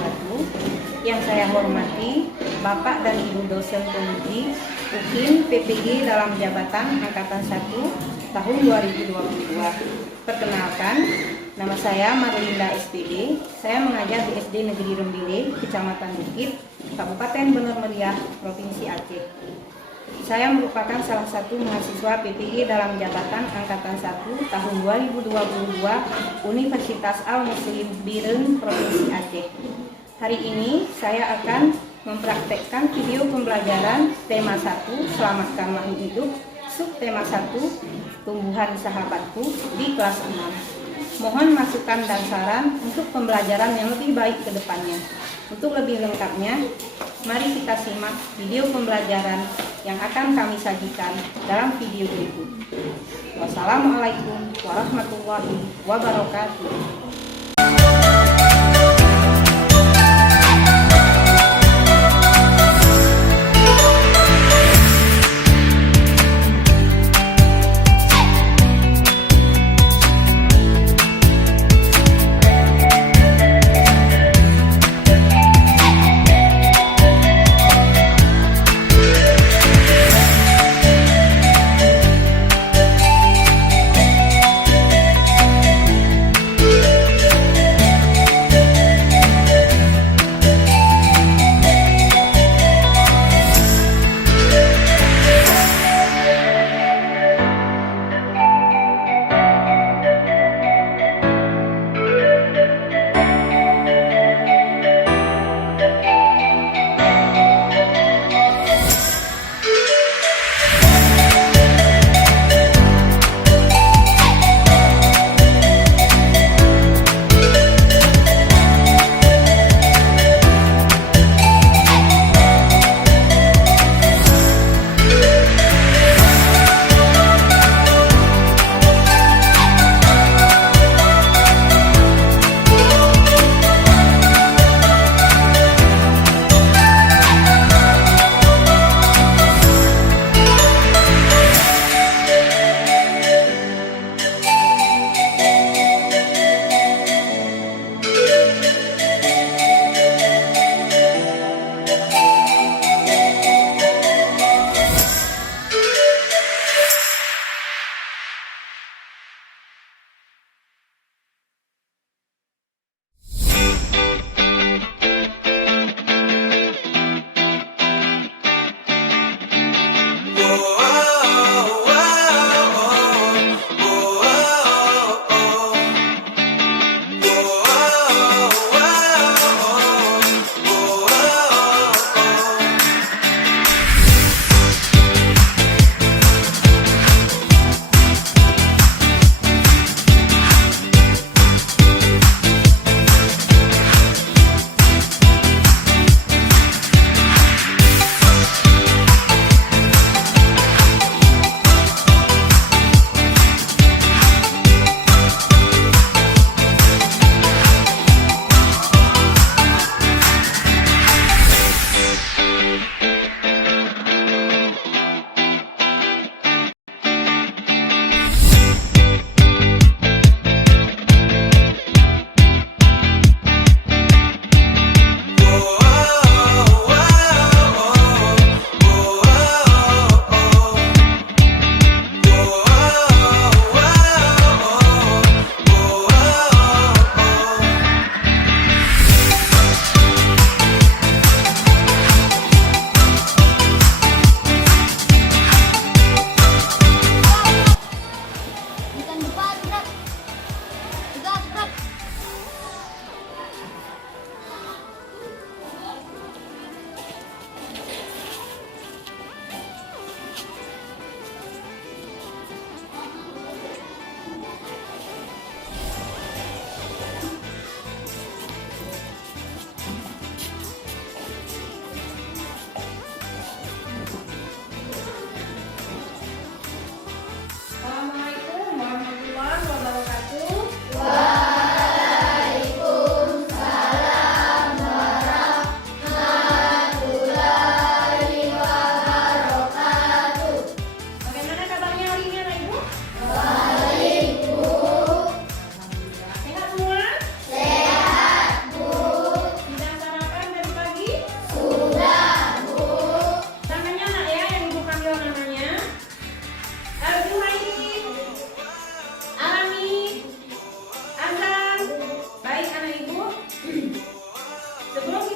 wabarakatuh. Yang saya hormati Bapak dan Ibu dosen penguji UKIN PPG dalam jabatan Angkatan 1 tahun 2022. Perkenalkan, nama saya Marlinda SPD. Saya mengajar di SD Negeri Rembile, Kecamatan Bukit, Kabupaten Bener Meriah, Provinsi Aceh. Saya merupakan salah satu mahasiswa PPG dalam jabatan Angkatan 1 tahun 2022 Universitas Al-Muslim Biren, Provinsi Aceh. Hari ini saya akan mempraktekkan video pembelajaran tema 1 Selamatkan Makhluk Hidup, subtema 1 Tumbuhan Sahabatku di kelas 6. Mohon masukan dan saran untuk pembelajaran yang lebih baik ke depannya. Untuk lebih lengkapnya, mari kita simak video pembelajaran yang akan kami sajikan dalam video berikut. Wassalamualaikum warahmatullahi wabarakatuh.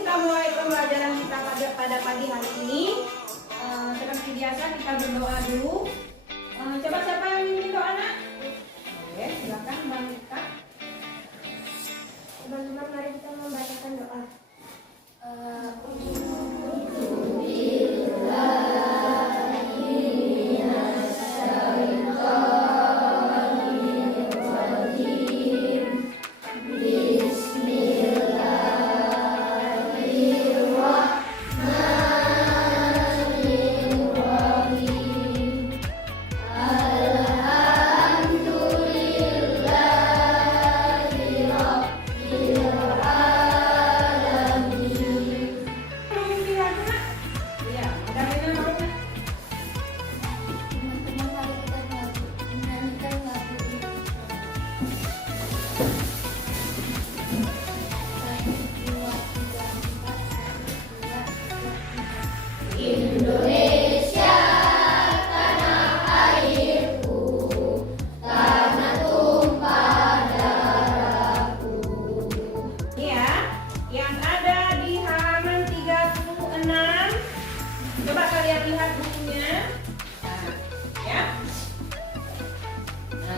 kita mulai pembelajaran kita pada pagi hari ini. Seperti biasa kita berdoa dulu. Coba siapa yang ingin doa, Nak? Oke, silakan Mbak Mika. Teman-teman, mari kita membacakan doa.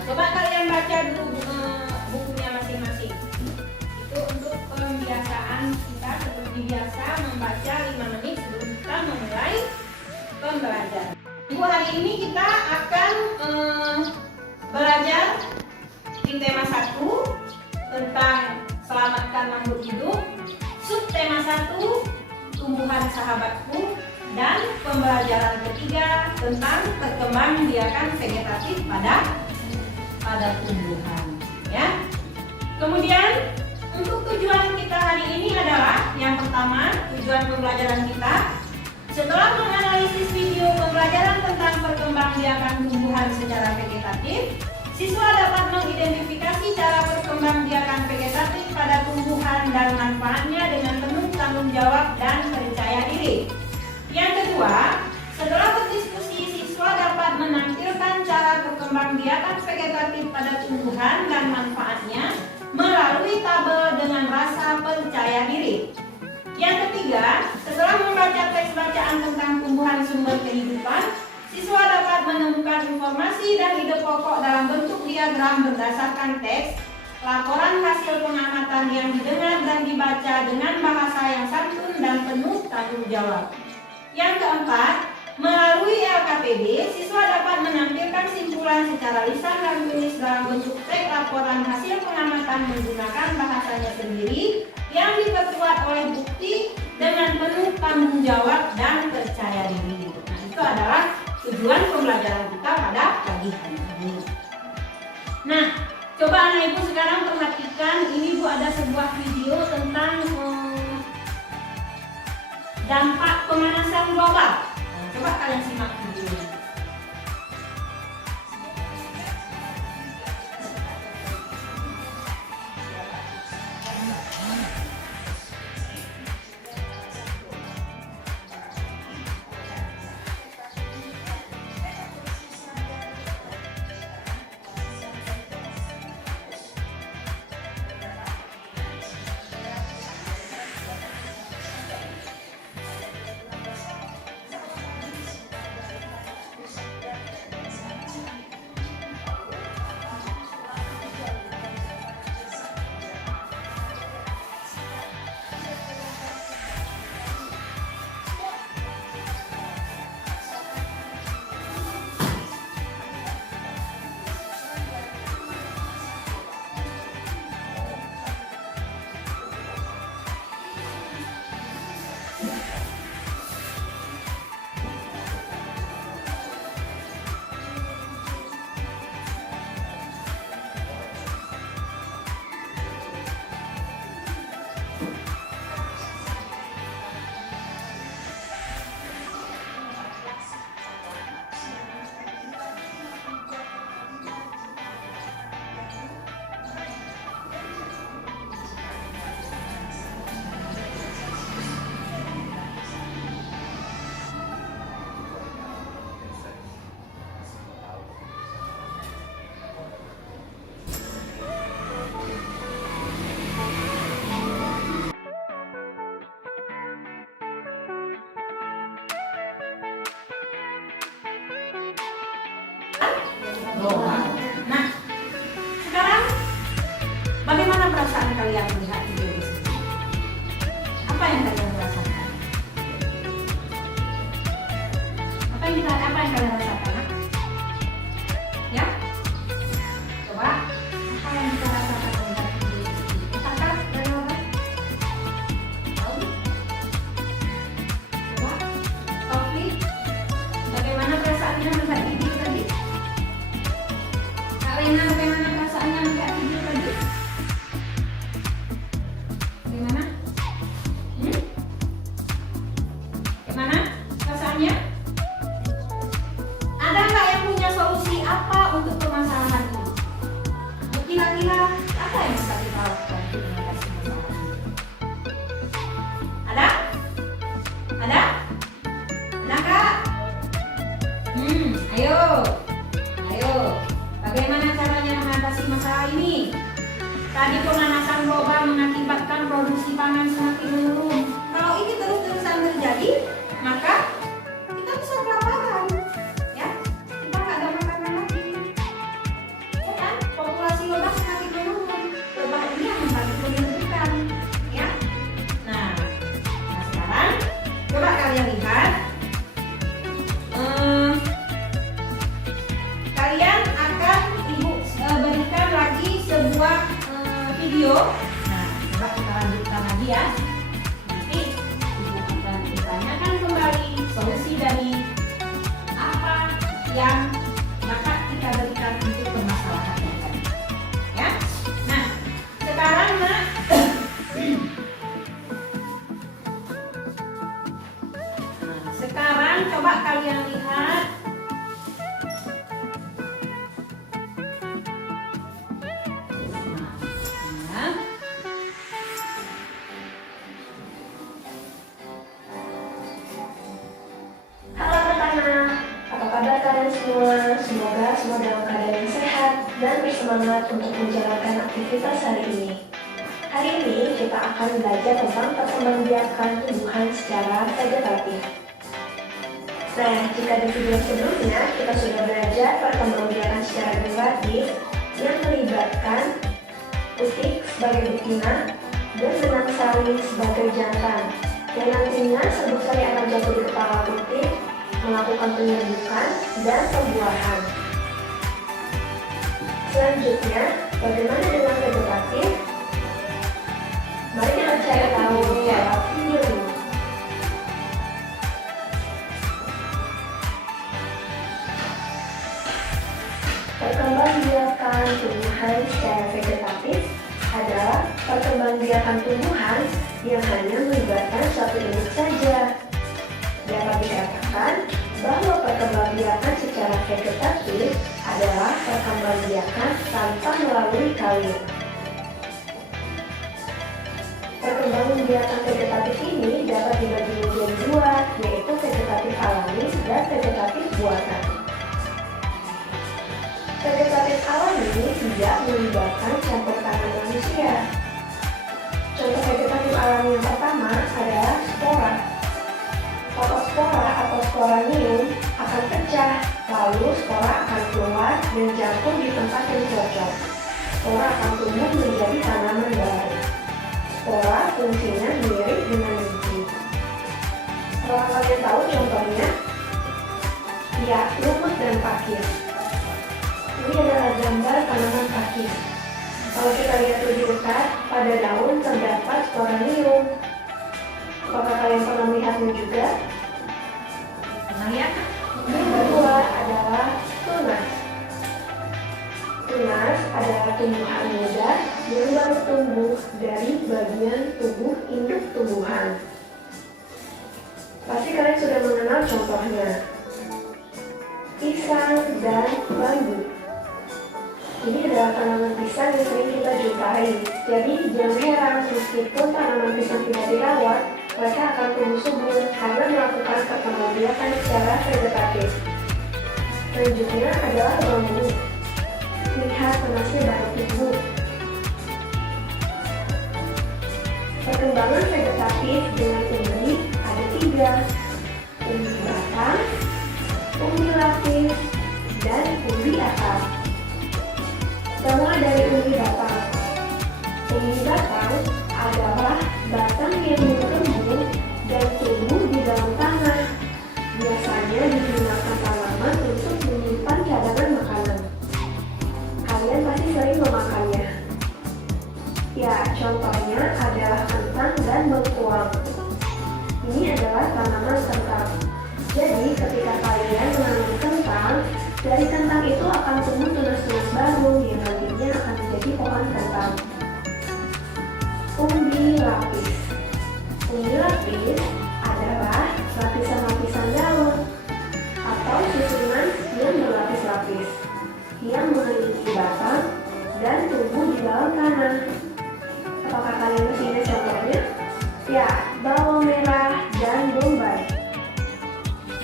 Coba kalian baca dulu bukunya masing-masing. Itu untuk pembiasaan kita seperti biasa membaca 5 menit sebelum kita memulai pembelajaran. Ibu, hari ini kita akan belajar di tema 1 tentang selamatkan makhluk hidup, subtema 1 tumbuhan sahabatku, dan pembelajaran ketiga tentang perkembangbiakan vegetatif pada tumbuhan, ya. Kemudian untuk tujuan kita hari ini adalah yang pertama, tujuan pembelajaran kita setelah menganalisis video pembelajaran tentang perkembangbiakan tumbuhan secara vegetatif, siswa dapat mengidentifikasi cara perkembangbiakan vegetatif pada tumbuhan dan manfaatnya dengan penuh tanggung jawab dan percaya diri. Yang kedua, setelah berdiskusi, siswa dapat menampilkan cara perkembangbiakan vegetatif pada tumbuhan dan manfaatnya melalui tabel dengan rasa percaya diri. Yang ketiga, setelah membaca teks bacaan tentang tumbuhan sumber kehidupan, siswa dapat menemukan informasi dan ide pokok dalam bentuk diagram berdasarkan teks, laporan hasil pengamatan yang didengar dan dibaca dengan bahasa yang santun dan penuh tanggung jawab. Yang keempat, melalui LKPD, siswa dapat menampilkan simpulan secara lisan dan tulis dalam bentuk teks laporan hasil pengamatan menggunakan bahasanya sendiri yang diperkuat oleh bukti dengan penuh tanggung jawab dan percaya diri. Nah, itu adalah tujuan pembelajaran kita pada pagi hari ini. Nah, coba anak ibu sekarang perhatikan, ini Bu ada sebuah video tentang dampak pemanasan global. Nah, coba kalian simak videonya. global. Nah, sekarang bagaimana perasaan kalian melihat video di sini? Apa yang kalian rasakan? Apa yang kalian rasakan? Nah? Ya? Coba, apa yang kita rasakan melihat video di sini? Apakah dari orang? Tahu? Coba, Taufik, bagaimana perasaannya melihat video tadi? Kak Lena, bagaimana perasaannya melihat video tadi? Gimana? Gimana perasaannya? Ada nggak yang punya solusi apa untuk permasalahan ini? Kira-kira apa yang bisa kita lakukan untuk mengatasi masalah ini? Ada? Ada? Ada Kak? Ayo. Ayo. Bagaimana caranya mengatasi masalah ini? Tadi pemanasan global mengakibatkan produksi pangan semakin menurun. Kalau ini terus-terusan terjadi, maka kita bisa kelaparan, ya. Kita nggak ada makanan lagi, ya kan? Populasi global semakin menurun. Perubahan ini yang paling menentukan, ya. Nah sekarang coba kalian lihat. Kalian akan ibu berikan lagi sebuah video. Nah, coba kita lanjutkan lagi ya. Nanti ibu akan ditanyakan kembali solusi dari apa yang dapat kita berikan untuk permasalahan ini tadi. Ya. Nah, sekarang Nak, sekarang coba kalian lihat. Halo anak-anak, apa kabar kalian semua? Semoga semua dalam keadaan yang sehat dan bersemangat untuk menjalankan aktivitas hari ini. Hari ini kita akan belajar tentang perkembangbiakan tumbuhan secara vegetatif. Nah, jika di video sebelumnya kita sudah belajar perkembangbiakan secara vegetatif yang melibatkan putik sebagai betina dan benang sari sebagai jantan, yang nantinya serbuk sari akan jatuh di kepala putik, melakukan penyerbukan dan pembuahan. Selanjutnya, bagaimana dengan vegetatif? Mari kita cari tahu lewat video ini. Perkembangbiakan tumbuhan secara vegetatif adalah perkembangbiakan tumbuhan yang hanya melibatkan suatu induk saja. Dapat dikatakan bahwa perkembangbiakan secara vegetatif adalah perkembangbiakan tanpa melalui kawin. Perkembangbiakan vegetatif ini dapat dibagi menjadi dua, yaitu vegetatif alami dan vegetatif buatan. Vegetatif alami tidak melibatkan campur tangan manusia. Contoh vegetatif alami yang pertama adalah spora. Fotospora atau sporanium akan pecah, lalu spora akan keluar dan jatuh di tempat yang cocok. Spora akan tumbuh menjadi tanaman baru. Spora fungsinya mirip dengan biji. Kalau kalian tahu contohnya, ya, lumut dan pakis. Ini adalah gambar tanaman pakis. Kalau kita lihat lebih dekat, pada daun terdapat sporanium. Apakah kalian pernah melihatnya juga? Pernah lihat? Yang kedua adalah tunas. Tunas adalah tumbuhan muda yang baru tumbuh dari bagian tubuh induk tumbuhan. Pasti kalian sudah mengenal contohnya, pisang dan bambu. Ini adalah tanaman pisang yang sering kita jumpai. Jadi jangan heran meskipun tanaman pisang tidak dirawat, mereka akan tumbuh subur karena melakukan perkembangbiakan secara vegetatif. Selanjutnya adalah bambu. Lihat tunasnya baru tumbuh. Perkembangan vegetatif dengan umbi ada tiga: umbi batang, umbi lapis, dan umbi akar. Semua dari umbi batang. Umbi batang adalah batang yang berkembang dan tumbuh di dalam tanah. Biasanya digunakan tanaman untuk menyimpan cadangan makanan. Kalian pasti sering memakannya. Ya, contohnya adalah kentang dan bengkuang. Ini adalah tanaman kentang. Jadi, ketika kalian menanam kentang, dari kentang itu akan tumbuh tunas-tunas baru yang nantinya akan menjadi pohon kentang. Umbi lapis. Umbi lapis adalah lapisan-lapisan daun atau susunan yang berlapis-lapis yang mengelilingi batang dan tumbuh di dalam tanah. Apakah kalian masih ingat contohnya? Ya, bawang merah dan bombay.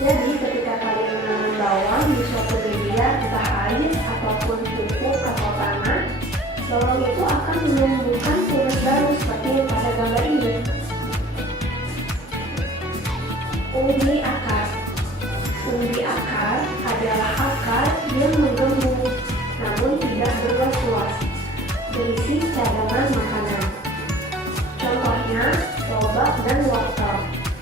Jadi ketika kalian menanam bawang di suatu media entah air ataupun pupuk atau tanah, bawang itu akan menumbuhkan tunas baru seperti yang pada gambar ini. Umbi akar. Umbi akar adalah akar yang menggembung namun tidak berluas-luas, berisi cadangan makanan. Contohnya lobak dan wortel.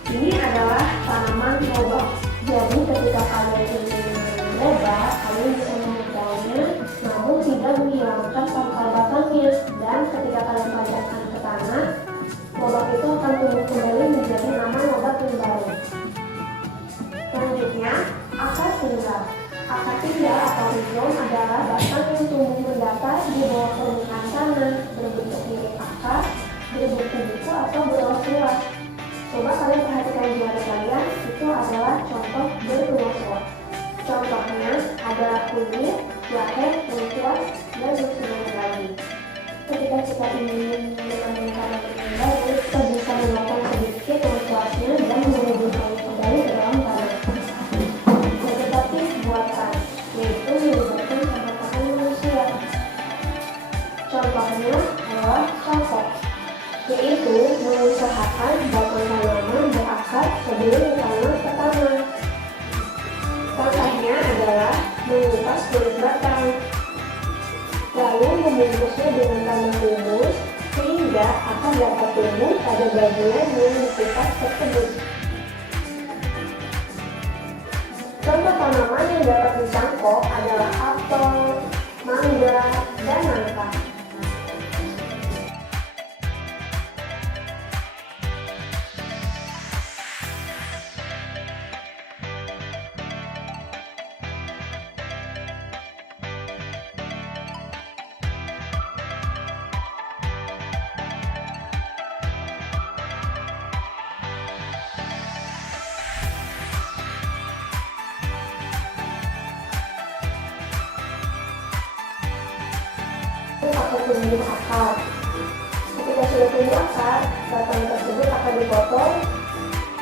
Ini adalah tanaman lobak. Jadi ketika kalian ingin menanam lobak, kalian bisa memotongnya namun tidak menghilangkan pangkal batangnya. Dan ketika kalian panjatkan ke tanah, lobak itu akan tumbuh kembali menjadi nama lobak yang baru. Selanjutnya, akar tunggal. Akar tunggal atau rizom adalah batang yang tumbuh mendatar di bawah permukaan tanah, berbentuk mirip akar, berbuku-buku atau berluas-luas. Coba kalian perhatikan di hadapan kalian, itu adalah contoh berluas-luas. Contohnya adalah kunyit, jahe, lengkuas, dan macam-macam lagi. Ketika kita ingin menanam tanaman yang baru, kita bisa memotong sedikit luas-luasnya dan menghubungkannya kembali ke dalam tanah. Vegetatif buatan, yaitu melibatkan tangan manusia. Contohnya adalah sosok, yaitu mengusahakan batang tanaman berakar sebelum ditanam ke tanah. Contohnya adalah mengupas kulit batang, lalu membungkusnya dengan tanah humus sehingga akan dapat tumbuh pada bagian yang dikupas tersebut. Contoh tanaman yang dapat dicangkok adalah apel, mangga, dan nangka. Akan tumbuh akar. Ketika sudah tumbuh akar, batang tersebut akan dipotong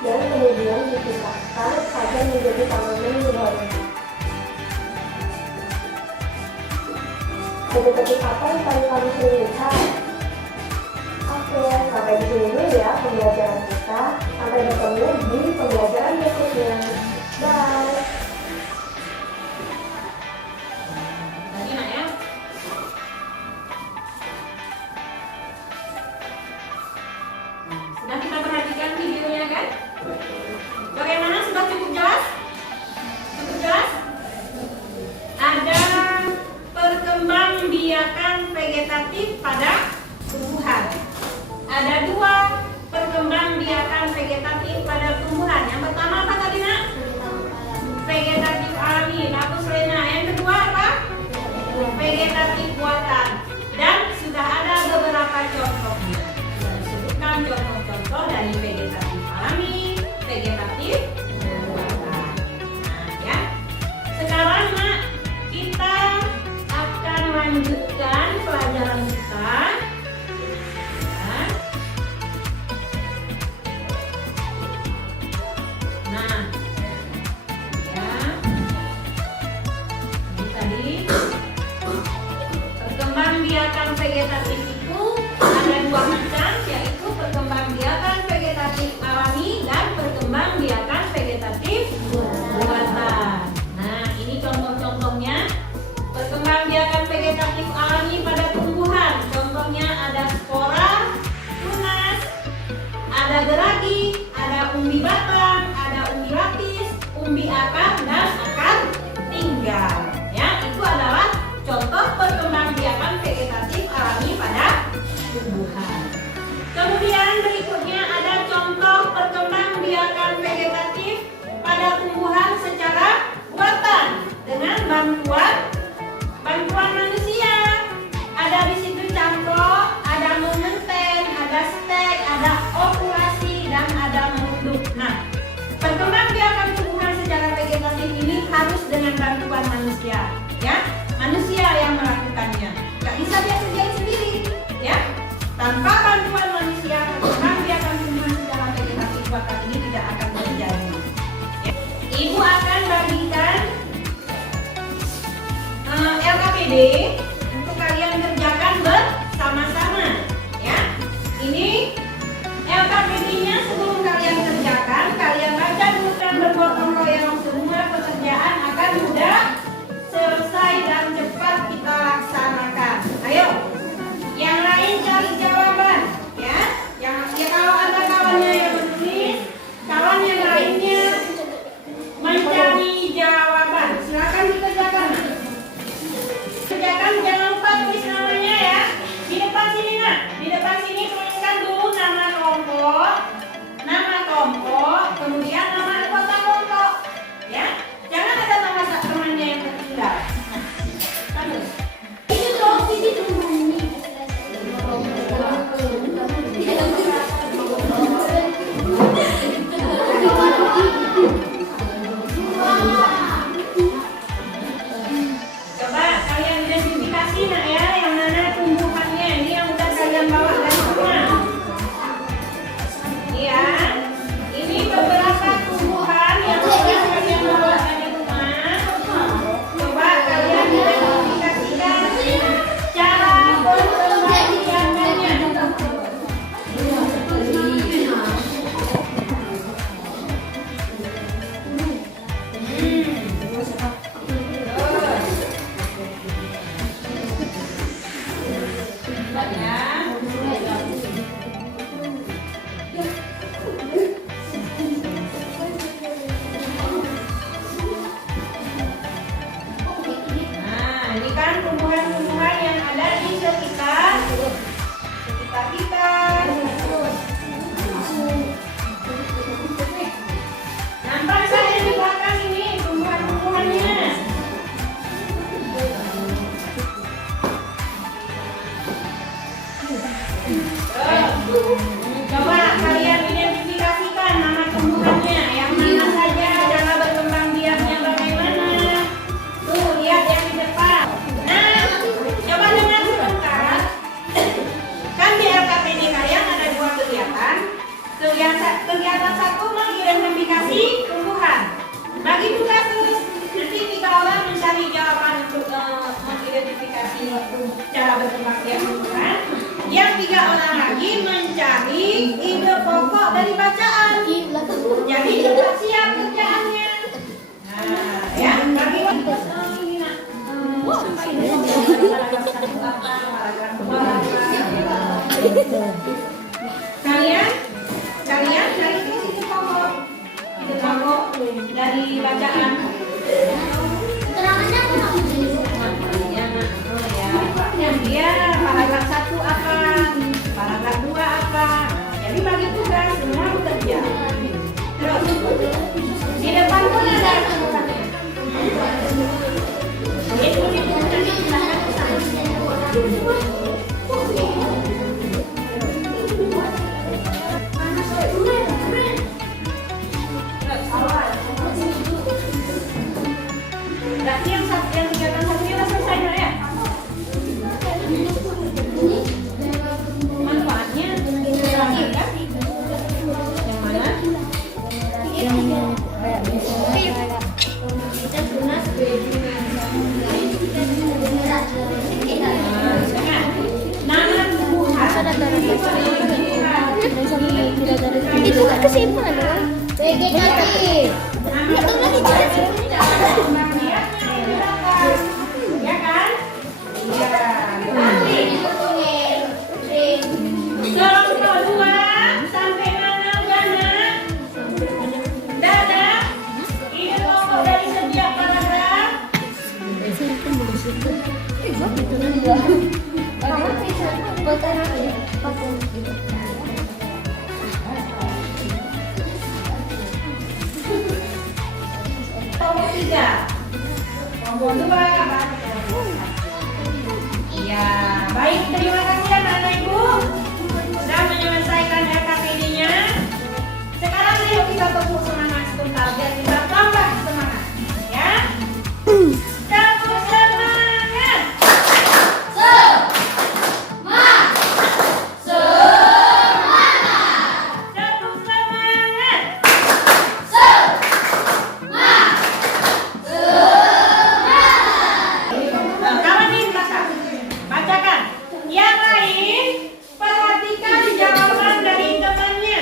dan kemudian dipisahkan agar menjadi tanaman yang baru. Detik-detik apa yang paling kamu sering lihat? Oke, sampai di sini dulu ya pembelajaran kita. Sampai bertemu di pembelajaran berikutnya. Bye. Sudah kita perhatikan videonya kan? Bagaimana, sudah cukup jelas? Cukup jelas? Ada perkembangbiakan vegetatif pada tumbuhan. Ada dua perkembangbiakan vegetatif pada tumbuhan. Yang pertama apa tadi, Nak? umbi batang, ada umbi lapis, umbi akar, dan akar tinggal. Ya, itu adalah contoh perkembangbiakan vegetatif alami pada tumbuhan. Kemudian berikutnya ada contoh perkembangbiakan vegetatif pada tumbuhan secara buatan dengan bantuan manusia. Ada di situ contoh, ada mementen, ada stek, ada okulasi, dan ada menguduk. Nah, perkembangbiakan tumbuhan secara vegetatif ini harus dengan bantuan manusia, ya. Manusia yang melakukannya. Nggak bisa dia kerjain sendiri, ya. Tanpa bantuan manusia, perkembangbiakan tumbuhan secara vegetatif buatan ini tidak akan terjadi. Ya. Ibu akan bagikan LKPD untuk kalian kerjakan bersama-sama, ya. Ini LKPD-nya sebelum kalian kerjakan, kalian baca dulu dan bergotong royong, semua pekerjaan akan mudah selesai dan cepat kita laksanakan. Ayo, yang lain cari jawaban, ya. Kalau ada kawannya yang menulis, kawan yang lainnya mencari jawaban. Silakan dikerjakan. Kerjakan, jangan lupa tulis namanya, ya. Di depan sini, nah. Di depan sini tuliskan dulu nama kelompok, kemudian nama anggota kelompok, ya. Jangan ada nama temannya yang tertinggal. Nah, itu dong, ini coba kalian identifikasi, nak, ya, yang mana tumbuhannya. Ini yang udah kalian bawa dari rumah. Iya, ini beberapa tumbuhan yang udah kalian bawa dari rumah. Coba kalian identifikasikan cara perkembangbiakannya. Nah, ini kan tumbuhan-tumbuhan yang ada di sekitar kita. Nampak saya di belakang ini tumbuhan-tumbuhannya. Coba kalian identifikasikan nama tumbuhannya, yang mana saja, cara berkembang biaknya bagaimana. Tuh, lihat yang di depan. Nah, coba dengar sebentar. Kan di LKPD kalian ada 2 kegiatan. Kegiatan satu mengidentifikasi tumbuhan. Bagi tugas terus, nanti 3 orang mencari jawaban untuk mengidentifikasi cara berkembang biak tumbuhan. Yang 3 orang lagi mencari ide pokok dari bacaan. Jadi sudah siap kerjaannya. Nah, ya, bagi waktu ini, nak. Kalian cari terus ide pokok dari bacaan. Ya, paragraf 1 apa, paragraf 2 apa. Jadi bagi tugas semua bekerja. Terus di depan pun ada tulisannya. Itu nanti silakan berarti yang kegiatan satunya udah selesai, ya? Manfaatnya kan? Yang mana? Yang kayak misalnya kita tunas nama tumbuhan itu kan kesimpulan kan? Vegetatif. Nggak tahu lagi jelasin. ya kan? Iya. Contoh 2 sampai mana, Jana? dua, ya, baik, terima kasih anak-anak ibu sudah menyelesaikan LKPD-nya. Sekarang ayo kita tepuk semangat sebentar biar kita tambah semangat, ya. Tepuk semangat. Tepuk semangat. Nah, kawan di belakang, bacakan. Yang lain, perhatikan jawaban dari temannya.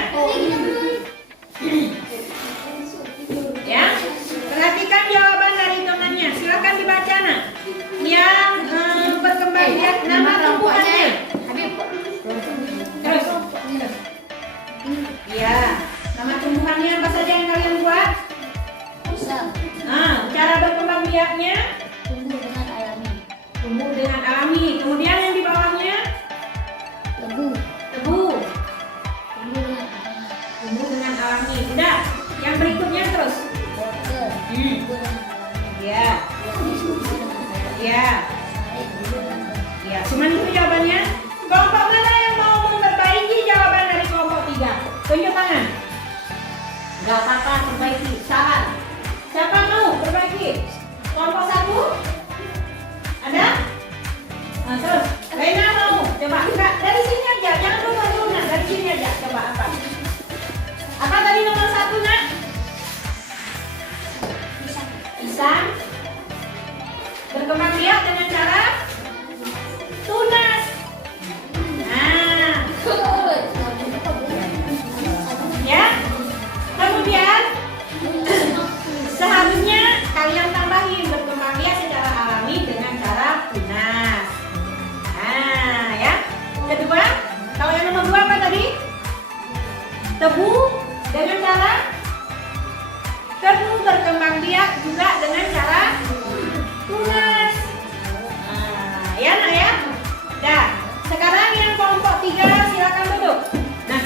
Ya, perhatikan jawaban dari temannya. Silakan dibaca, nak. Yang berkembang biak nama tumbuhannya. Terus. Ya, nama tumbuhannya apa saja yang kalian buat? Nah, cara berkembang biaknya tumbuh dengan alami. Kemudian yang di bawahnya tebu. Tumbuh dengan alami. Udah. Yang berikutnya terus. Ya. Ya. Ya. Cuman itu jawabannya. Kelompok mana yang mau memperbaiki jawaban dari kelompok 3? Tunjuk tangan. Gak apa-apa, perbaiki. Salah. Siapa mau perbaiki? Kelompok 1? Ada? Nah, terus. Rena mau? Coba. Enggak, dari sini aja. Jangan dulu, nah. Dari sini aja. Coba apa? Apa tadi nomor 1, nak? Pisang. Berkembang biak dengan cara tunas. Nah. Ya. Kemudian seharusnya kalian tambahin berkembang biak secara alami dengan cara tunas. Nah, ya. Kedua, kalau yang nomor 2 apa tadi? Tebu dengan cara tebu berkembang biak juga dengan cara tunas. Nah, ya nak ya. Dah. Sekarang yang kelompok 3 silakan duduk. Nah,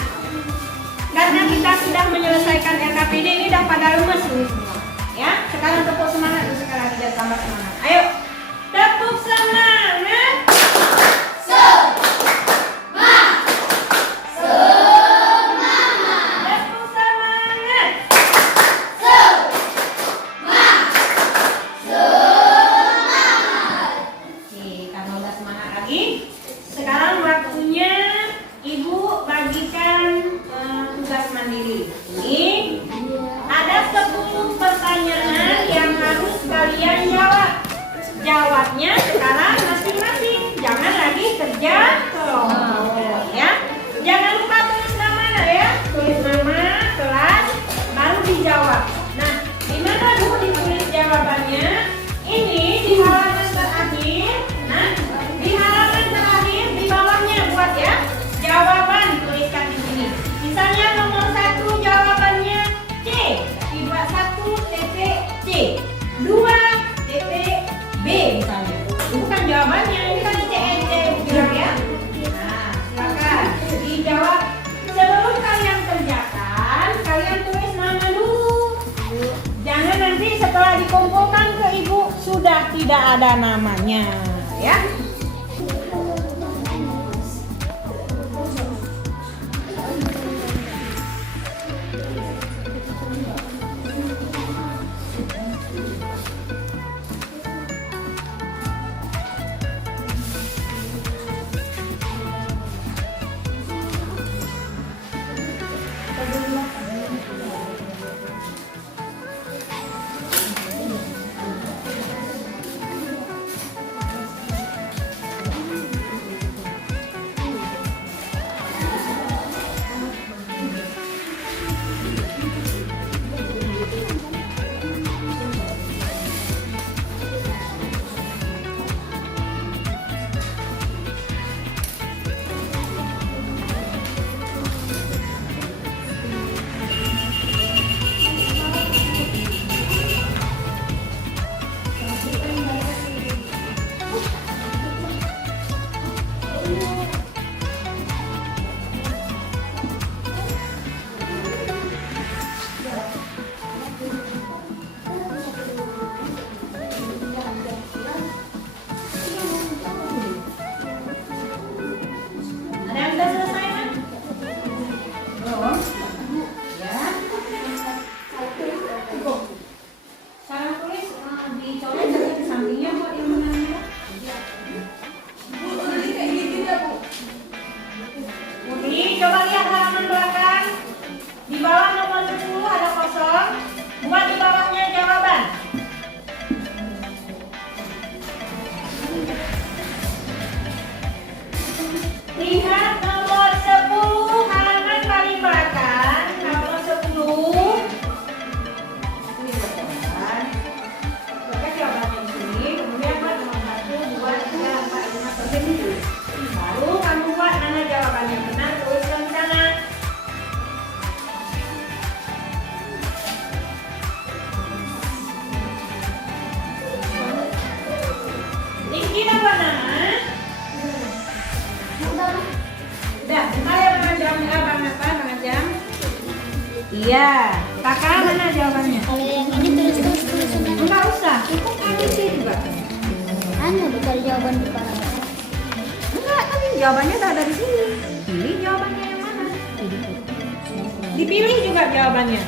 karena kita sudah menyelesaikan LKPD ini dah pada lemes ini semua. Ya, sekarang tepuk semangat dulu sekali lagi biar tambah semangat. Ayo, tepuk semangat. Tepuk semangat. Oke, karena udah semangat lagi, sekarang waktunya ibu bagikan tugas mandiri. Ini ada 10 pertanyaan yang harus kalian jawab. Jawabnya sekarang masing-masing. Jangan lagi kerja kelompok, ya. Jangan lupa tulis nama ya. Tulis nama, kelas, baru dijawab. Nah, di mana Bu ditulis jawabannya? Ini di halaman terakhir. Nah, di halaman terakhir di bawahnya buat ya. Jawaban tuliskan di sini. Misalnya nomor 1 jawabannya C. Dibuat 1 titik C, 2 titik B misalnya. Itu bukan jawabannya, ini kan C bilang ya. Nah, silakan dijawab. Sebelum kalian kerjakan, kalian tulis nama dulu. Jangan nanti setelah dikumpulkan ke ibu sudah tidak ada namanya, ya. Iya. Kakak mana jawabannya? Kalau yang ini tulis sudah. Enggak usah, cukup ambil sih juga. Anu bukan jawaban bukan. Enggak, kan jawabannya udah ada di sini. Pilih jawabannya yang mana. Dipilih juga jawabannya.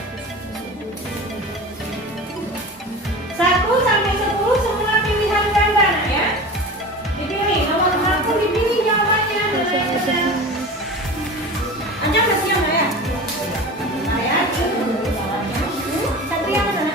1 sampai 10 semua pilihan ganda ya. Dipilih nomor 1, dipilih jawabannya. Anja udah siap nggak ya? Nah ya. Satria mana?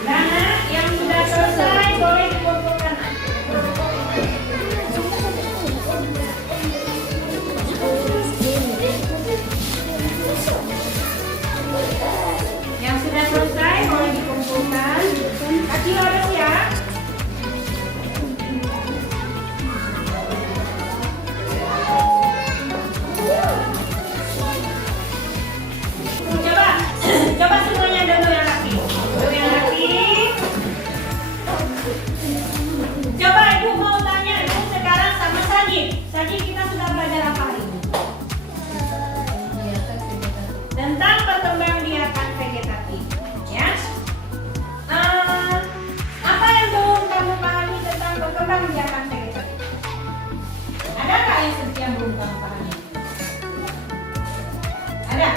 Dana yang sudah selesai boleh dikumpulkan. Yang sudah selesai boleh dikumpulkan. Kasih order ya. Coba semuanya dulu yang laki. Dulu yang laki. Coba ibu mau tanya ibu sekarang sama Sajid. Sajid kita sudah belajar apa hari ini? Tentang perkembangbiakan vegetatif, ya. Apa yang belum kamu pahami tentang perkembangbiakan vegetatif? Ada nggak yang belum kamu pahami? Ada?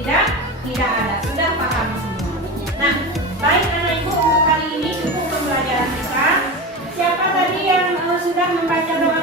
Tidak? Tidak ada. Sudah paham semua. Nah, baik anak ibu untuk kali ini cukup pembelajaran kita. Siapa tadi yang sudah membaca doa